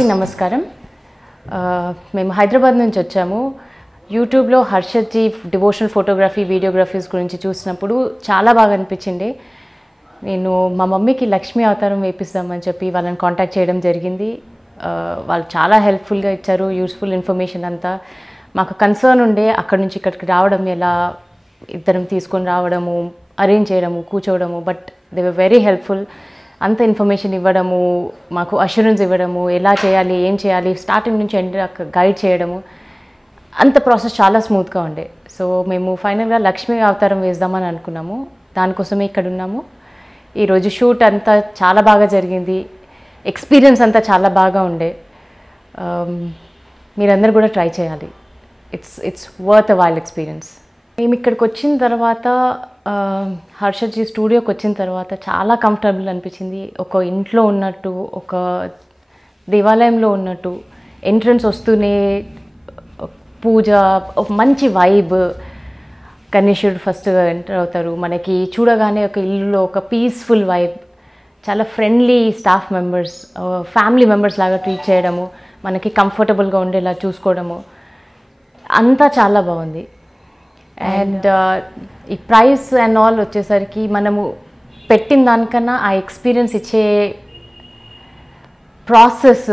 అందరికీ నమస్కారం. మేము హైదరాబాద్ నుంచి వచ్చాము. యూట్యూబ్లో హర్షత్ జీ డివోషనల్ ఫోటోగ్రఫీ వీడియోగ్రఫీస్ గురించి చూసినప్పుడు చాలా బాగా అనిపించింది. నేను మా మమ్మీకి లక్ష్మీ అవతారం వేపిస్తామని చెప్పి వాళ్ళని కాంటాక్ట్ చేయడం జరిగింది. వాళ్ళు చాలా హెల్ప్ఫుల్గా ఇచ్చారు, యూస్ఫుల్ ఇన్ఫర్మేషన్ అంతా. మాకు కన్సర్న్ ఉండే అక్కడి నుంచి ఇక్కడికి రావడం, ఎలా ఇద్దరం తీసుకొని రావడము, అరేంజ్ చేయడము, కూర్చోవడము. But they were very helpful. అంత ఇన్ఫర్మేషన్ ఇవ్వడము, మాకు అష్యూరెన్స్ ఇవ్వడము, ఎలా చేయాలి, ఏం చేయాలి, స్టార్టింగ్ నుంచి ఎండ్ దాకా గైడ్ చేయడము, అంత ప్రాసెస్ చాలా స్మూత్గా ఉండే. సో మేము ఫైనల్గా లక్ష్మీ అవతారం వేద్దామని అనుకున్నాము. దానికోసమే ఇక్కడ ఉన్నాము. ఈరోజు షూట్ అంతా చాలా బాగా జరిగింది. ఎక్స్పీరియన్స్ అంతా చాలా బాగా ఉండే. మీరందరూ కూడా ట్రై చేయాలి. It's worth a wild experience. మేము ఇక్కడికి వచ్చిన తర్వాత, హర్షత్ జీ స్టూడియోకి వచ్చిన తర్వాత చాలా కంఫర్టబుల్ అనిపించింది. ఒక ఇంట్లో ఉన్నట్టు, ఒక దేవాలయంలో ఉన్నట్టు. ఎంట్రన్స్ వస్తూనే పూజ, ఒక మంచి వైబ్. గణేశుడు ఫస్ట్గా ఎంటర్ అవుతారు. మనకి చూడగానే ఒక ఇల్లులో ఒక పీస్ఫుల్ వైబ్. చాలా friendly staff members, family members లాగా ట్రీట్ చేయడము, మనకి కంఫర్టబుల్గా ఉండేలా చూసుకోవడము, అంతా చాలా బాగుంది. అండ్ ఈ ప్రైస్ అండ్ ఆల్ వచ్చేసరికి మనము పెట్టిన దానికన్నా ఆ ఎక్స్పీరియన్స్ ఇచ్చే ప్రాసెస్,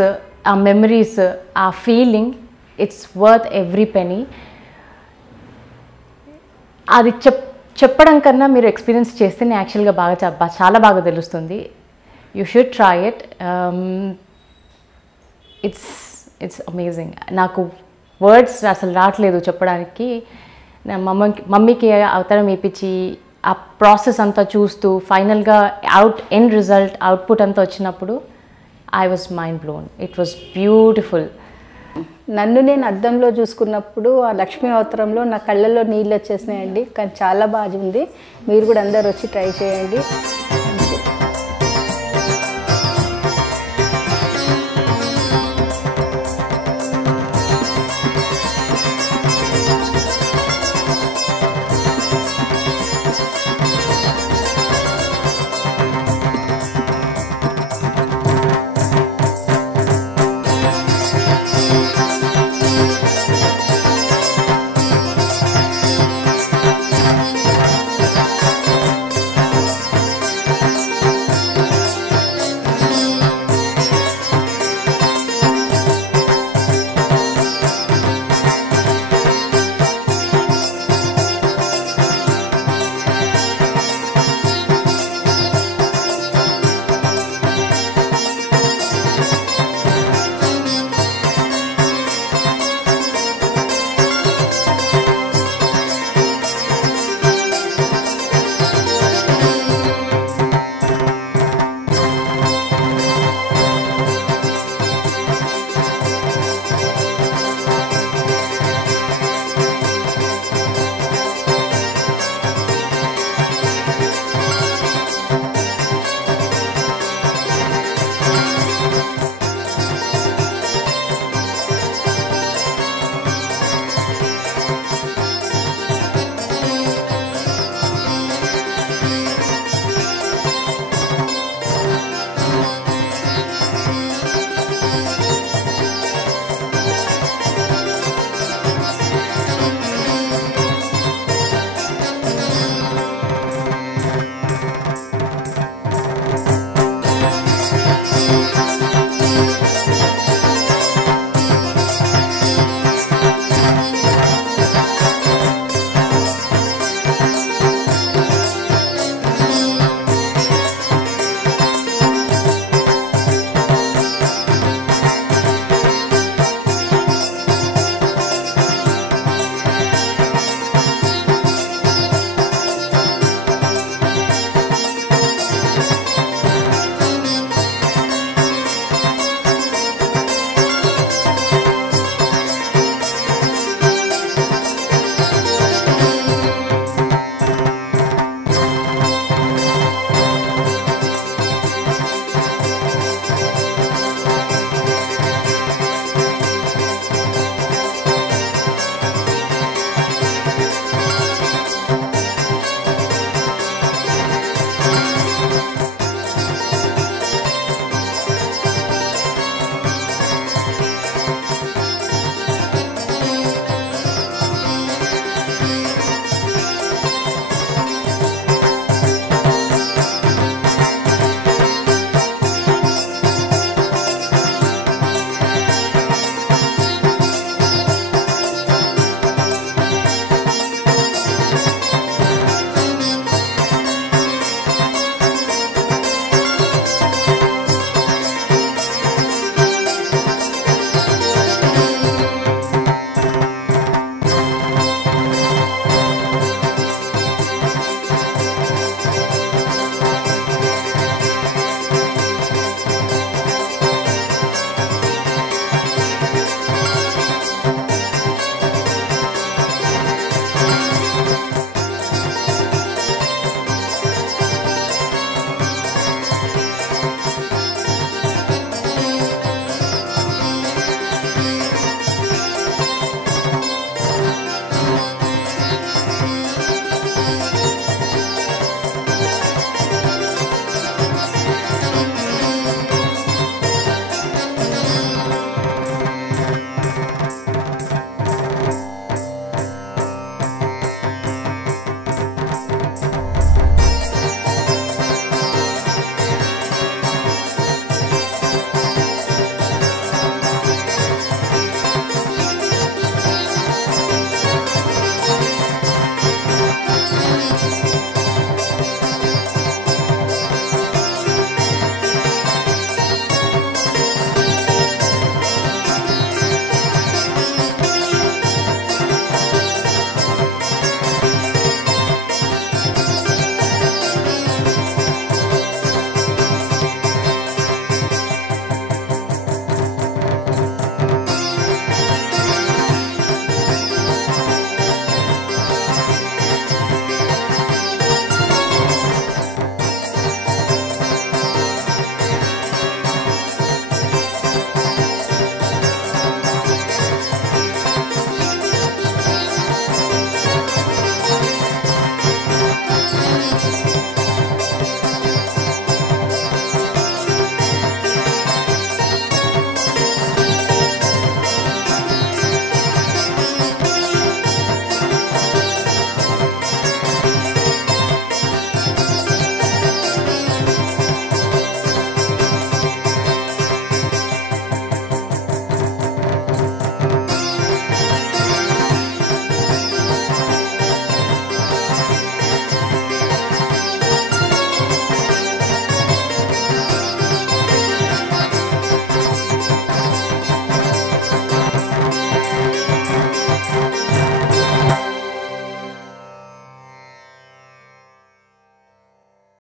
ఆ మెమరీస్, ఆ feeling, it's worth every penny. అది చెప్పడం కన్నా మీరు ఎక్స్పీరియన్స్ చేస్తేనే యాక్చువల్గా చాలా బాగా తెలుస్తుంది. You should try it. It's amazing. నాకు వర్డ్స్ అసలు రావట్లేదు చెప్పడానికి. నా మమ్మీకి అవతారం వేయించి ఆ ప్రాసెస్ అంతా చూస్తూ ఫైనల్గా ఎండ్ రిజల్ట్, అవుట్పుట్ అంతా వచ్చినప్పుడు I was mind blown. It was beautiful. నన్ను నేను అద్దంలో చూసుకున్నప్పుడు ఆ లక్ష్మీ అవతారంలో నా కళ్ళల్లో నీళ్ళు వచ్చేసినాయండి. కానీ చాలా బాగుంది. మీరు కూడా అందరు వచ్చి ట్రై చేయండి.